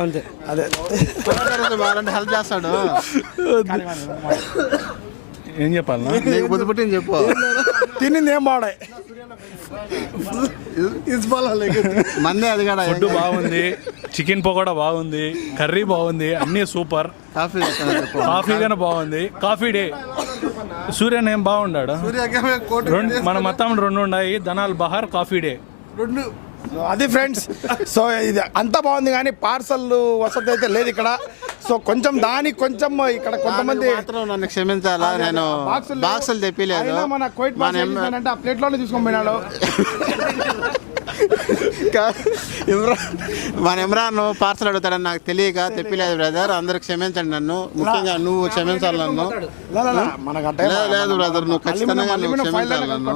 అంతే అదే బాగాలంటే హెల్ప్ చేస్తాడు. ఏం చెప్పాలన్నా? నీకు బుద్ధి పుట్టింది చెప్పు. తినింది ఏం బాడే మందే అది కూడా. ఫుడ్ బాగుంది, చికెన్ పకోడా బాగుంది, కర్రీ బాగుంది, అన్నీ సూపర్. కాఫీ కానీ బాగుంది. కాఫీ డే సూర్యన్ ఏం బాగుండాడు. మన మొత్తం 2 ఉన్నాయి, ధనాల్ బహార్ కాఫీ డే 2. అది ఫ్రెండ్స్. సో ఇది అంతా బాగుంది కానీ పార్సల్ వసతి అయితే లేదు ఇక్కడ. సో కొంచెం దానికి కొంచెం ఇక్కడ కొంతమంది నన్ను క్షమించాలా, నేను బాక్సులు తెప్పిలేదు. మన కోయిట్ అంటే ఆ ప్లేట్లోనే తీసుకొని పోయినాడు. మన ఇమ్రాన్ పార్సల్ అడుగుతాడని నాకు తెలియక తెప్పిలేదు బ్రదర్. అందరు క్షమించండి నన్ను, ముఖ్యంగా నువ్వు క్షమించాలి నన్ను. లేదు బ్రదర్, నువ్వు ఖచ్చితంగా నువ్వు క్షమించాలి నన్ను.